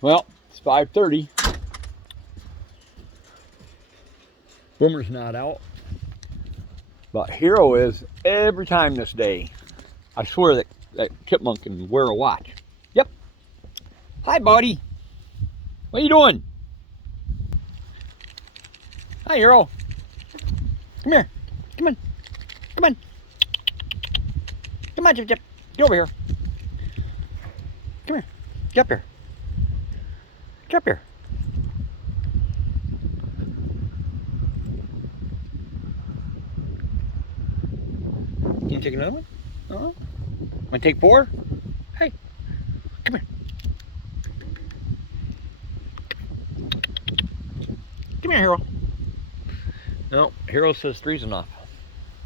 Well, it's 5:30. Boomer's not out. But Hero is every time this day. I swear that Chipmunk can wear a watch. Yep. Hi, buddy. What are you doing? Hi, Hero. Come here. Come on. Come on. Come on, Chip Chip. Get over here. Come here. Get up here. Get up here. Can you take another one? Want to take 4? Hey, come here. Come here, Hero. No, Hero says 3's enough.